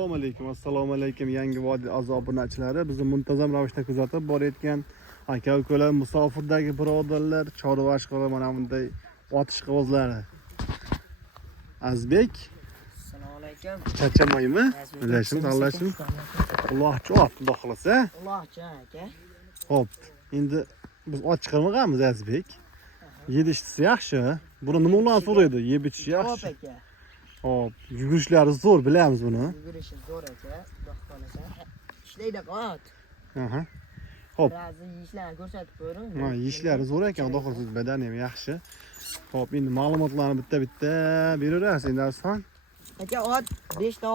Assalomu alaykum yangi vodiy obunachilari. Bizni muntazam ravishda kuzatib borayotgan aka-ukalar, musofirdagi birodarlar, chorva ashqolar mana bunday otish qog'ozlari. Azbek, Assalomu alaykum. charchamaymi? Bilashimiz, Allohim. Allohchi ot, xudo xolasa. Allohchi aka. Xo'p, endi biz ot chiqarmaganmiz Azbek. Yedishtisi yaxshi. Buni nima bilan so'raydi? Yeb ichishi yaxshi. Javob aka. Hop, yugurishlari zo'r, bilamiz buni. Yugurishi zo'r aka. Xudo xolasa. Ishlaydi ot. Aha. Hop. Ba'zi yeyishlarni ko'rsatib ko'ring. Ha, yeyishlari zo'r ekan, xudo xolasa badani ham yaxshi. Hop, endi ma'lumotlarni bitta-bitta beraverasiz endi Asfon. Aka ot 5 ta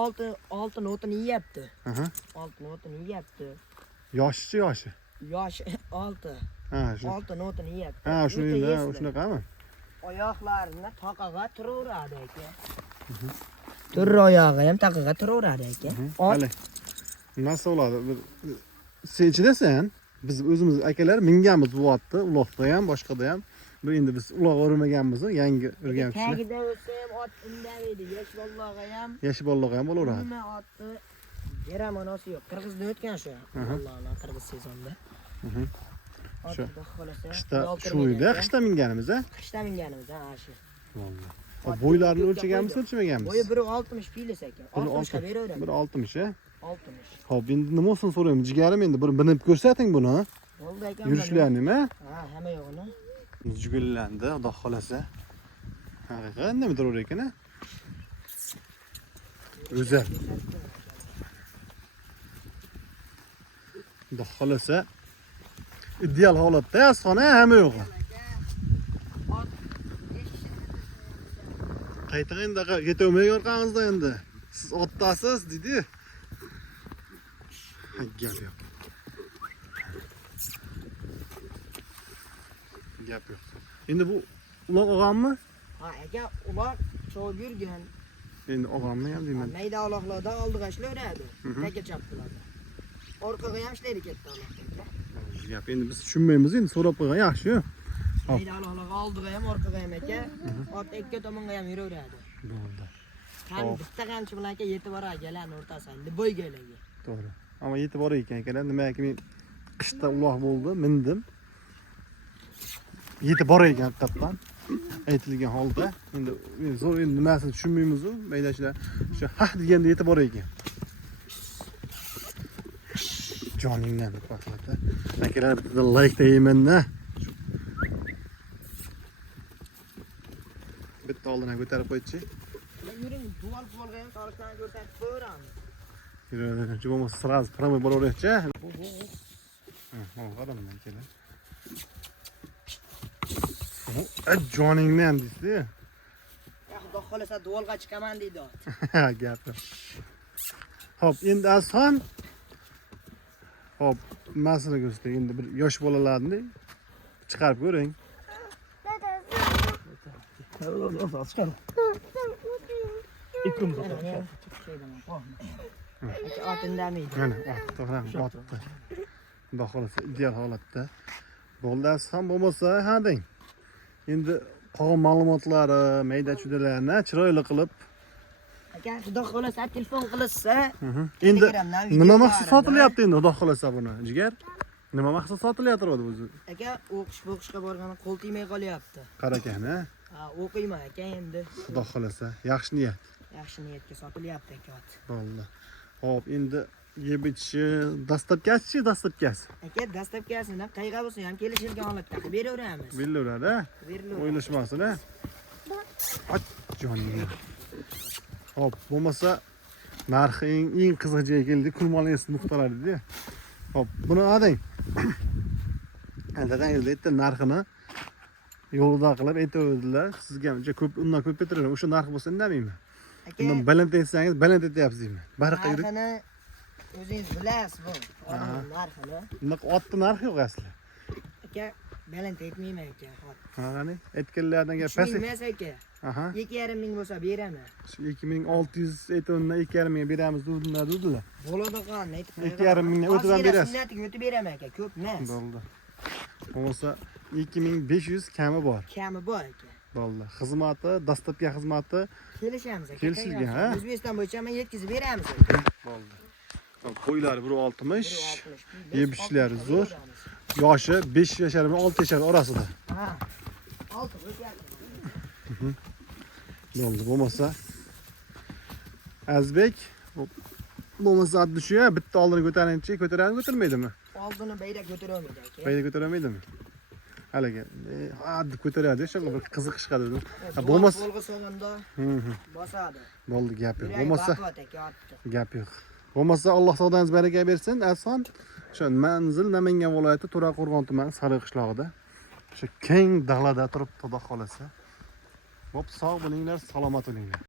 oltin o'tini yeyapti. Aha. Oltin o'tini yeyapti. Yoshi. Yosh 6. Ha, shu. Oltin o'tini yeyapti. Ha, shuni endi shunaqami? Oyoqlarini taqaga turaveradi aka. Tur oyog'i ham taqaga turaveradi aka. Hali. Nasıl bo'ladi? Sen ichidasan, biz o'zimiz akalar minganmiz bu otni, uloqda ham, boshqada ham. Bu endi biz uloq o'rmaganmiz, yangi o'rgan kishilar. Tagida o'tsa ham ot indamaydi. Yosh bolaga ham. Yashi bolaga ham bo'laveradi. Nima otni jaramonasi yo'q. Qirg'izda o'tgan shu. Allohlar qirg'iz sezonda. Shu. Xudo xolasa. Shu edi, qishda minganimiz, ha? Qishda minganimiz, ha, shu. Vallahi. Bo'ylarini o'lchaganmiz, o'lchamaganmiz. Bo'yi 1.60 filis ekan. 60 ga beraveradi. 1.60, ha? 60. Xo'p, endi nima bo'lsin so'rayman. Jigarim endi bir binib ko'rsating buni. Bo'ldi ekan. Yurishlarini, ha? Ha, hamma yo'g'ini. Jugillandi, xudo xolasa. Haqiqatan nima turaver ekan, ha? O'zal. Xudo xolasa ideal holatda asxona hamma yo'q. Qaytang endi yetolmay orqamizda endi. Siz otdasiz dedi. Gap yo'q. Gap yo'q. Endi bu uloq og'ammi? Ha, aka, uloq cho'g' yurgan. Endi og'amni ham deyman. Mayda uloqlarda oldiga ishlayveradi. Taka chapqilarida. Orqaga ham ishlaydi katta uloq aka. Gap endi biz tushunmaymiz, endi so'rab qo'ygan yaxshi-yu. Mayda uloqlarga oldiga ham orqaga ham aka. Ot ikki tomonga ham yuraveradi. Bo'ldi. Qani bitta qamchi bilan aka yetib boradi galarni o'rtasiga, bo'ygalarga. To'g'ri. Ammo yetib borar ekan akalar, nimaiki men qishda uloq bo'ldi, mindim. Yetib borar ekan haqiqatan. Aytilgan holda. Endi zo'r endi nimasini tushunmaymiz-ku, maydachilar. Shu ha deganda yetib borar ekan. Joningdan faqat. Akalar bitta like deyman-da. Bitta oldina ko'tarib qo'ychi. Yuring, duval-ga ham tarixdan ko'rsatib ko'ramiz. Yürü, cuma sırası paramı bol oraya çe. Adamdan kelar. Joning disi. Ya xudo xolasa duvalga chiqaman deydi ot. Ha, gap. Hop, endi Asxon. Hop, nimasini ko'rsatay. Endi bir yosh bolalarni chiqarib ko'ring. Ot indamaydi. Mana, otdi. Xudo xolasa ideal holatda. Bo'ldi Asxon bo'lmasa, ha deng. Endi qolgan ma'lumotlari, mayda-chudalarni chiroyli qilib Aka, xudo xolasa telefon qilsa, endi nima maqsad sotilyapti endi xudo xolasa buni? Jigar. Nima maqsad sotilyapti o'zi? Aka, o'qishga borganda qo'l tegmay qolyapti. Qarakan, ha? Ha, o'qiyman aka endi. Xudo xolasa, yaxshi niyat. Yaxshi niyatga sotilyapti aka ot. Bo'ldi. Xo'p, endi yeb ichishi, dastlabkasi. Aka, dastlabkasini qayga bo'lsa ham kelishilgan holatda qilib beraveramiz. Bilaveradi, ha? Berilaveradi. O'ylashmasin, ha? Ach, jonim. Xo'p, bo'lmasa narxi eng qiziq joyga keldi, kulmolingiz nuqtalar dedi. Xo'p, buni adang. Dadangizlar aytdi narxini yo'lda qilib aytadilar. Sizga ko'p undan ko'p aytiraman. O'sha narx bo'lsa indamayman. Aka, Undan baland aytsangiz, baland aytyapsiz deyman. Barqa yurib. narxini o'zingiz bilasiz bu. Narxini. Bunaqa otni narxi yo'q asli. Aka, baland aytmayman aka. Ha, qani? Aytganlardan gap Past emas aka. Aha. 2,5 ming bo'lsa beraman. 2600 aytgandan 2,5 mingga beramiz dedilar. Bo'ladi qani, aytib 2,5 mingdan o'tib ham berasiz. Sunnatiga o'tib beraman aka, ko'p emas. Bo'ldi. Bo'lmasa 2500 kami bor. Kami bor aka. Bo'ldi. Xizmati, dastlabki xizmati Kelishamiz aka. kelishilgan, ha? O'zbekiston bo'yicha men yetkazib beramiz. Bo'ldi. Qo'ylar 1.60, 1.60, yebishlari zo'r. Yoshi 5 yashar bilan 6 yashar orasida. Ha. 6 o'tgan. Bo'ldi. Bo'lmasa Azbek bo'lmasa addi shu ya, bitta oldini ko'tarinchi, ko'tarmaydimi? Oldini bayda ko'taraolmaydi aka. Bayda ko'tarmaydimi? Haliga addi ko'taradi, shunga bir qiziqish qiladi. Bo'lmasa Bo'lg'i solganda bosadi. bo'ldi, gap yo'q. Yurak Bo'lmasa baquvvat aka otdi. gap yo'q. Bo'lmasa Alloh sog'dan baraka bersin. Asfon o'sha manzil Namangan viloyati To'raqo'rg'on tumani Sariq qishlog'ida. O'sha keng dalada turib, xudo xolasa. Xo'p, sog' bo'linglar, salomat bo'linglar.